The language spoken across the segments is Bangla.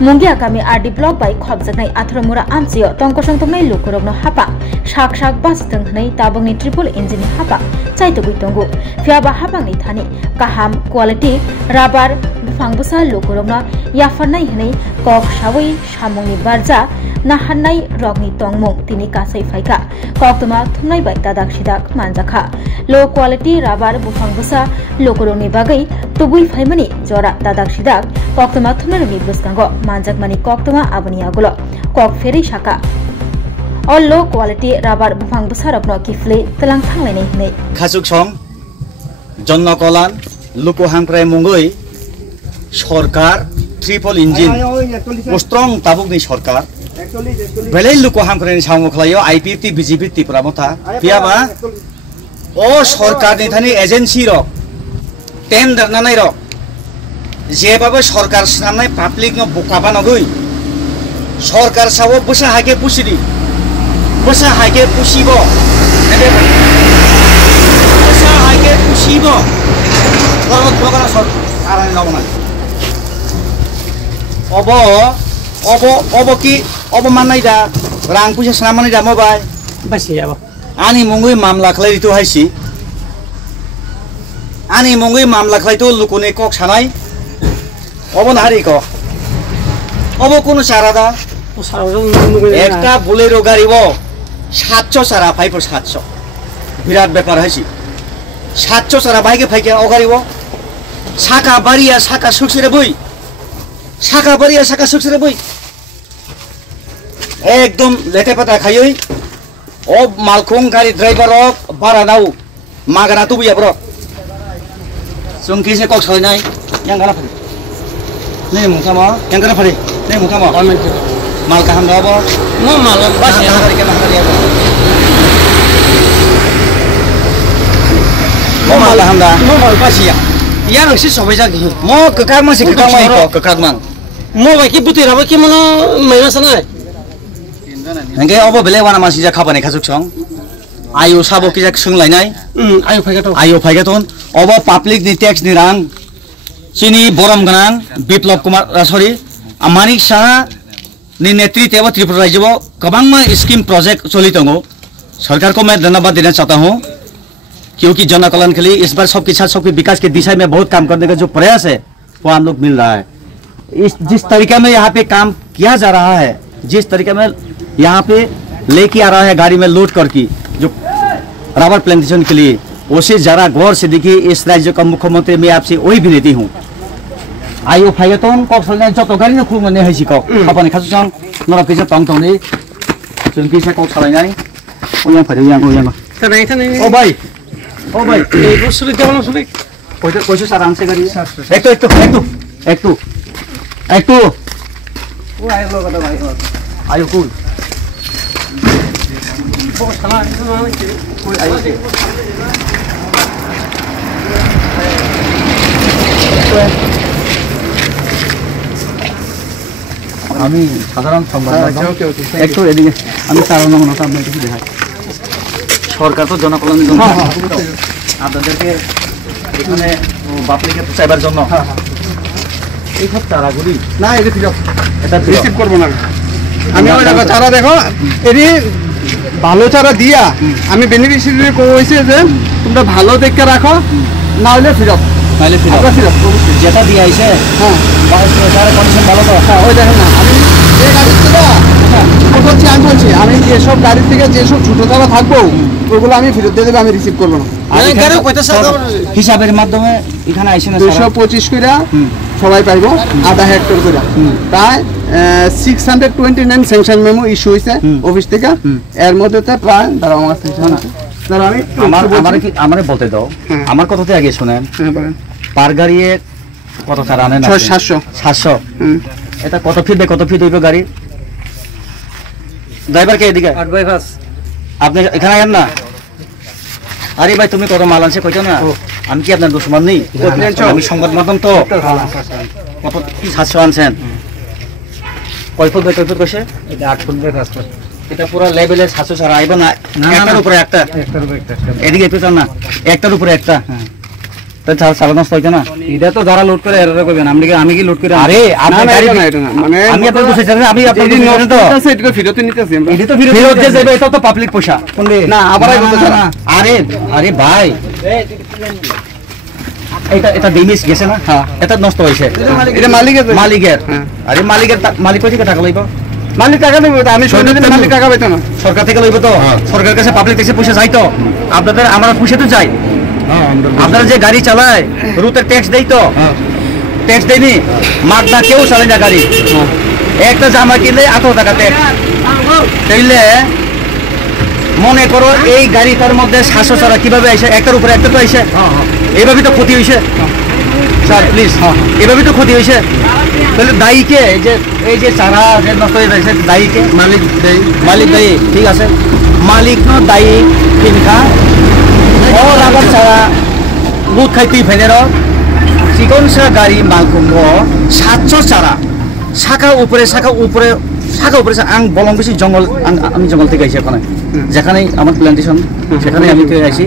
Mungia kami RD block by khobjaknai Athromura amchio tongkosong tongnai lukurokno hapa sak sak bas tenghnai tabangni triple engine hapa chaitogui tongo fiaba hapangni thani kaham quality rubber bufangbusa lukurokno yafarnai hnai kok sawai samungni barja nahanai rogni tongmung tini kasai faika koktuma thumnai bai dadak sidak manjakha low quality rubber bufangbusa lukurokni bagai tubui faimani jora dadak sidak koktuma thumnai buskango manjak mani koktuma abani agulo kok feri shaka all low quality rubber bufang busarokno kifle telang thanglai nei khasuk song jonna kolan luko hangprai mungoi সরকার ট্রিপল ইঞ্জিন স্ট্রং তাবুকনি সরকার বেলাই লুকো হামকরেনি সামো খলাयो আইপিটি বিজেপি ত্রিপুরামতা পিয়াবা ও সরকারনি থানি এজেন্সি রক টেন্ডার নানাই রক যেভাবে সরকার সামনে পাবলিক ন বোকাবা নগই সরকার সাবো বসা হাইকে পুষিদি বসা হাইকে পুষিব বসা হাইকে পুষিব পরবত বগনা সরকার নবনা Obo ki obo manai da rang puja sanamani da mobile basi abo ani mungui mamla khlai itu haisi ani mungui mamla khlai to lukune kok sanai obo nahari ko obo kono chara da একটা বুলেরো গাড়ি বো 700 সারা 700 বিরাট ব্যাপার হাইছি 700 সারা বাইকে ফাইকে ও গাড়ি বো শাখা বাড়িয়া শাখা সুখসিরে বই শাখা বাড়িয়া শাখা সুখসিরে বই একদম লেটে পাতা খাইই ও মালখং গাড়ি ড্রাইভার অফ ভাড়া নাও মাগনা তুবিয়া ব্র চংকিসে কক ছয় নাই ইয়াঙ্গানা ফারি নে মুখামা ইয়াঙ্গানা ফারি নে মুখামা মাল কাহাম দাও মো মাল বাসি হারি কেন হারি মো মাল কাহাম দা মো মাল বাসিয়া ইয়ার হইছে সবাই জাগি মো ককাক মাসি ককাক মাই ককাক মান মো বাকি বুতি রাবো কি মনো মাইনাস নাই Nge obo bele wana masi ja khabane khasuk song ayo sabo ki jak sunglainai ayo phaigaton obo public ni tax ni rang chini borom ganang biplop kumar sorry amanik saha ni नेतृत्व एवं त्रिपुरा राज्य में कबांगमा स्कीम प्रोजेक्ट चली तंगो सरकार को मैं धन्यवाद देना चाहता हूँ क्योंकि जन कल्याण के लिए इस बार सबके साथ सबके विकास के दिशा में बहुत काम करने का जो प्रयास है वो हम लोग मिल रहा है जिस तरीका में यहाँ पे काम किया जा रहा है जिस तरीके में यहाँ पे लेके आ रहा है गाड़ी में लोड करके जो रबर प्लांटेशन के लिए उसे जरा गौर से देखिए इस राज्य का मुख्यमंत्री मैं आपसे वही विनती हूँ आयो फाइगतन कक सलने जत गाड़ी न खुमने हैसि कक खापानि खासुसं नरा किसे तंग तंगनि जों किसे कक सलायनाय ओयां फादो ओयां थानाय ओ भाई ए सुरि देबन सुरि কইছো স্যার আনছে গাড়ি একটু ও আইলো কথা ভাই আয়ো কুল বস খানা কই আইলো আমি সাধারণ সংবাদ একটু এদিকে আমি কারণ মনে সামনে কিছু দেখাই সরকার তো জনকল্যাণের জন্য আপনাদেরকে এখানে বাপলিকে চাইবার জন্য এই সব চারাগুলি না এটা ঠিক এটা রিসিভ করব না আমি ওই জায়গা চারা দেখো এরি ভালো চারা দিয়া আমি বেনিফিশিয়ারি কইছে যে তোমরা ভালো দেখে রাখো না হলে ফিরত নাইলে ফিরত যেটা দিয়ে আইছে হ্যাঁ চারা কন্ডিশন ভালো তো হ্যাঁ ওই দেখেন না আমি এই গাড়ি থেকে আমি বলছি আমি যেসব গাড়ি থেকে যেসব ছোট চারা থাকবো ওগুলো আমি ফেরত দিয়ে দেব আমি রিসিভ করব না হিসাবের মাধ্যমে এখানে আইছেন 225 কইরা সবাই পাইবো আধা হেক্টর কইরা তাই 629 স্যাংশন মেমো ইস্যু হইছে অফিস থেকে এর মধ্যে তো প্রায় দাঁড়াও আমার স্যাংশন দাঁড়াও আমি আমারে বলতে দাও আমার কথাতে আগে শুনেন পার গাড়ি কত চারা আনেন 700 এটা কত ফিট হইবে গাড়ি ড্রাইভার কে এদিকে 8 বাই 5 আপনি এখানে আছেন না আরে ভাই তুমি কত মাল আনছে কইছো না আমি কি আপনার দুশমন নেই আমি সংবাদ মাধ্যম তো কত কি 700 আনছেন কয় ফুট বাই কয় ফুট কইছে এটা 8 ফুট বাই 5 ফুট এটা পুরো লেভেলে 700 ছাড়া আইবো না একটার উপরে একটা এদিকে একটু চান না একটার উপরে একটা তো সারা নষ্ট হইছে না এটা তো যারা লোড করে এরা করবেন আমি কি লোড করে আরে আপনি গাড়ি না এটা না মানে আমি আপনাকে বুঝাইছি আমি আপনাকে নষ্ট আছে এটা ফিরতে নিতেছি আমরা এটা তো ফেরত দিয়ে যাবে এটা তো পাবলিক পয়সা না আবার আরে আরে ভাই এটা ড্যামেজ গেছে না হ্যাঁ এটা নষ্ট হইছে এটা মালিকের আরে মালিক কই থেকে টাকা লইব মালিক টাকা দেব আমি সরকার থেকে মালিক টাকা পাইতো না সরকার থেকে লইব তো সরকারের কাছে পাবলিক থেকে পয়সা যাই তো আপনাদের আমরা পয়সা তো যাই আপনারা যে গাড়ি চালায় রুটে ট্যাক্স দেই তো ট্যাক্স দেয়নি মাগনা কেউ চালায় না গাড়ি একটা জামা কিনলে 18 টাকা ট্যাক্স তাইলে মনে করো এই গাড়িটার মধ্যে 700 ছাড়া কিভাবে আইছে একটার উপরে একটা তো আইছে এইভাবে তো ক্ষতি হইছে স্যার প্লিজ এইভাবে তো ক্ষতি হইছে তাহলে দায়ী কে এই যে চারা যে নষ্ট হয়ে যাচ্ছে দায়ী কে মালিক দায়ী ঠিক আছে মালিক ন দায়ী কিনকা ও রাবার চারা লুট খাইতেই ফেলে চিকন সা গাড়ি মালকুম্ভ 700 চারা শাখা উপরে আং বলং বেশি জঙ্গল আমি জঙ্গল থেকে আইছি ওখানে যেখানে আমার প্ল্যান্টেশন সেখানে আমি থেকে আইছি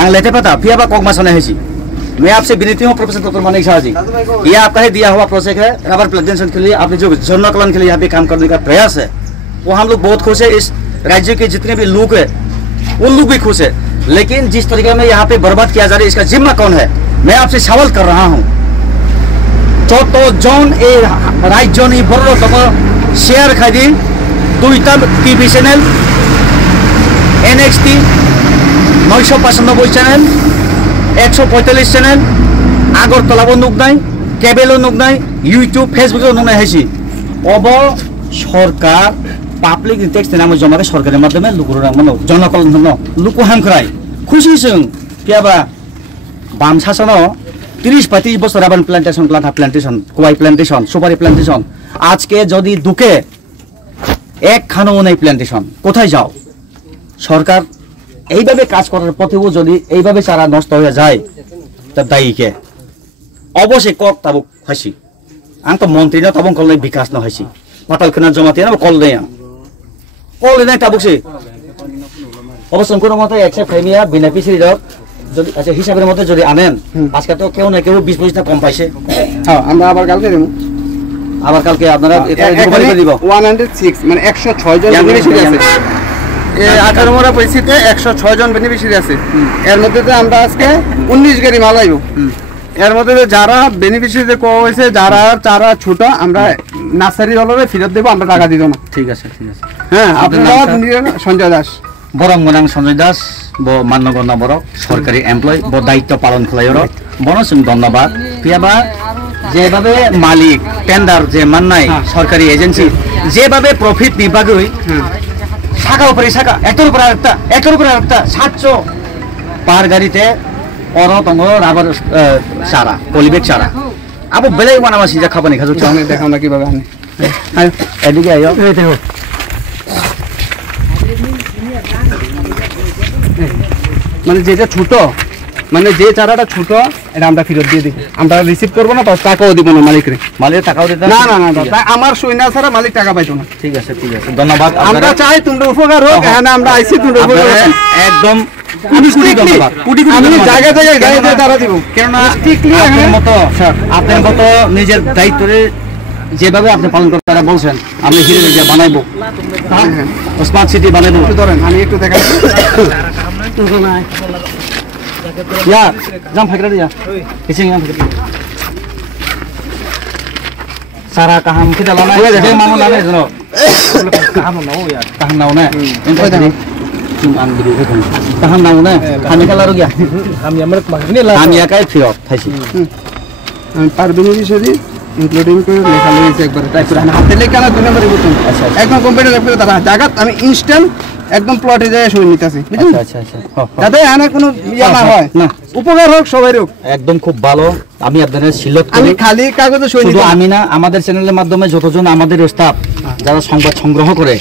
आं लेते पता फिर अब कोक मसाने है जी मैं आपसे विनती हूँ प्रोफेसर डॉक्टर मानिक शाह जी ये आपका ही दिया हुआ प्रोजेक्ट है रबर प्लांटेशन के लिए आपने जो जनकलन के लिए यहाँ पे काम करने का प्रयास है वो हम लोग बहुत खुश है इस राज्य के जितने भी लोग है उन लोग भी खुश है लेकिन जिस तरीके में यहाँ पे बर्बाद किया जा रहा है इसका जिम्मा कौन है मैं आपसे सवाल कर रहा हूँ तो जौन ए राज्य नहीं बड़ तक शेयर खाई दुईटा TV channel NXT 995 channel 145 channel আগরতলাও নুক নাই কেবেলও নুক নাই ইউটিউব ফেসবুকও নুক নাই হাইছি অব সরকার পাবলিক ট্যাক্স নামে জমাকে সরকারের মাধ্যমে লুকুর মানে জনকল লুকু হামখরাই খুশি जों কিয়াবা বাম শাসন 30-35 বছর রাবার প্ল্যান্টেশন প্ল্যান্টেশন কোয়াই প্ল্যান্টেশন সুপারি প্ল্যান্টেশন আজকে যদি দুকে একখানাও নাই প্ল্যান্টেশন কোথায় যাও সরকার এইভাবে কাজ করার পথেও যদি এইভাবে চারা নষ্ট হয়ে যায় তার দায়ীকে অবশ্যই কক তাবুক হাসি আং তো মন্ত্রী না তাবং কল বিকাশ না হাসি পাতাল খানা জমাতে না কল নেই তাবুকসি অবশ্য কোনো মতে একসেপ্ট খাইমিয়া বেনিফিশিয়ারি যদি আচ্ছা হিসাবের মধ্যে যদি আনেন আজকে তো কেউ না কেউ 20-25 টাকা কম পাইছে হ্যাঁ আমরা আবার কালকে দেব কালকে আপনারা এটা রিকভারি করে দিব 106 মানে 106 জন বেনিফিশিয়ারি আছে 18 মোরা পরিস্থিতিতে 106 জন বেনিফিশিয়ারি আছে এর মধ্যে আমরা আজকে 19 গাড়ি মাল আইবো এর মধ্যে যারা বেনিফিশিয়ারিতে কোয়া হইছে যারা চারা ছোট আমরা নার্সারি হলরে ফেরত দেব আমরা টাকা দিব না ঠিক আছে হ্যাঁ আপনারা সঞ্জয় দাস বরং মনাং সঞ্জয় দাস মান্যগণ্য বড় সরকারি এমপ্লয় দায়িত্ব পালন খালাইর বনসিং ধন্যবাদ পিয়াবা যেভাবে মালিক টেন্ডার যে মান্নাই সরকারি এজেন্সি যেভাবে প্রফিট নিবাগে শাখা উপরে শাখা একটার উপরে আরেকটা 700 পার গাড়িতে রাবার চারা পলিবেগ চারা আবু বেলে বানাবা সিজা খাবানি খাজু দেখাও না কিভাবে আনে এদিকে আইও দেখো মানে যেটা ছোট মানে যে চারাটা ছোট এটা আমরা ফেরত দিয়ে দিব আমরা রিসিভ করবো না টাকাও দিব না মালিকরে মালিকের টাকাও দিতে না আমার সইনা ছাড়া মালিক টাকা পাইতো না ঠিক আছে ধন্যবাদ আমরা চাই তোমরা উপকার হোক হ্যাঁ আমরা আইসি তোমরা উপকার একদম আমি জায়গায় গাড়ি দিয়ে তারা দিব কেননা আপনার মতো নিজের দায়িত্বরে যেভাবে আপনি পালন করতে তারা বলছেন আমি হিরে যে বানাইবো স্মার্ট সিটি বানাইবো ধরেন আমি একটু দেখাই Ya, jam fakir dia. Kicing jam fakir. Sara kaham kita lana. Dia mau lana itu. Kaham nau ya. Kaham nau na. Ini tadi. Cuma beli itu. Kaham nau na. Kami kalau rugi ya. Kami yang mereka ini lah. Kami ya kayak fiot. Thasi. Par beneficiary including to লেখা লইছে একবার টাইপ করে হাতে লেখা না 2 নম্বরে বলুন একদম কম্পিউটার লেখা তারা জায়গা আমি ইনস্ট্যান্ট একদম প্লটে যায় শুনে নিতেছি বুঝছেন আচ্ছা যাতে এনে কোনো ইয়া না হয় না উপকার হোক সবাই হোক একদম খুব ভালো আমি আপনাদের সিলেক্ট করি আমি খালি কাগজে সই শুধু আমি না আমাদের চ্যানেলের মাধ্যমে যতজন আমাদের স্টাফ যারা সংবাদ সংগ্রহ করে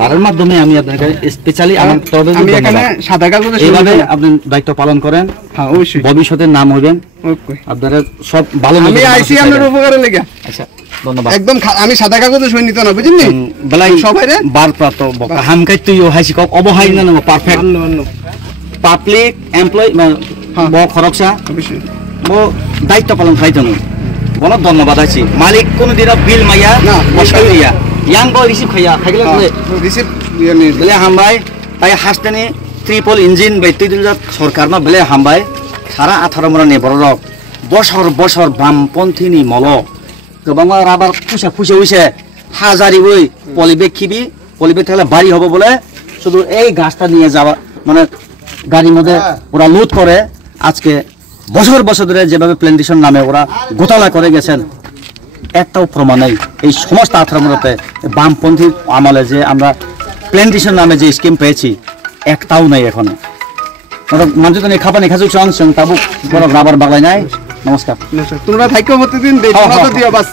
তার মাধ্যমে আমি আপনাদের স্পেশালি আমার তবে আমি এখানে সাদা কাগজে এইভাবে আপনি দায়িত্ব পালন করেন হ্যাঁ অবশ্যই ভবিষ্যতে নাম হবেন ওকে আপনারা সব ভালো আমি আইসি আপনার উপকারে লাগা আচ্ছা ধন্যবাদ একদম আমি সাদা কাগজে সই নিতে না বুঝছেন বলাই সবাই রে বার প্রাপ্ত হামকাই তুই হাসি কক অবহাই না পারফেক্ট পাবলিক এমপ্লয় ব খরকসা অবশ্যই মো দায়িত্ব পালন খাইতাম বলো ধন্যবাদ আছি মালিক কোনদিন বিল মাইয়া না, বসাই দিয়া ইয়াং বয় রিসিভ খাইয়া খাইলে রিসিভ বেলে হামবাই তাই হাসতেনি ট্রিপল ইঞ্জিন বেটি দিল সরকার মা বেলে হামবাই সারা 18 মরা নে বড় বছর বছর বামপন্থীনি মল গোबां রাবার ফুসা ফুসে হইছে হাজারি ওই পলিবেগ খিবি পলিবেগ থাকলে বাড়ি হবে বলে শুধু এই গাছটা নিয়ে যাওয়া মানে গাড়ির মধ্যে ওরা লুট করে আজকে বছর বছর ধরে যেভাবে প্ল্যান্টেশন নামে ওরা গোতালা করে গেছেন একটাও প্রমাণ নেই এই সমস্ত 18 মরাতে বামপন্থী আমলে যে আমরা প্ল্যান্টেশন নামে যে স্কিম পেয়েছি একটাও নেই এখন মানুষ তো খাপানি খাজুক সং তাবুক বড় রাবার বাগলাই নাই নমস্কার তোমরা থাইকো প্রতিদিন দিও বাস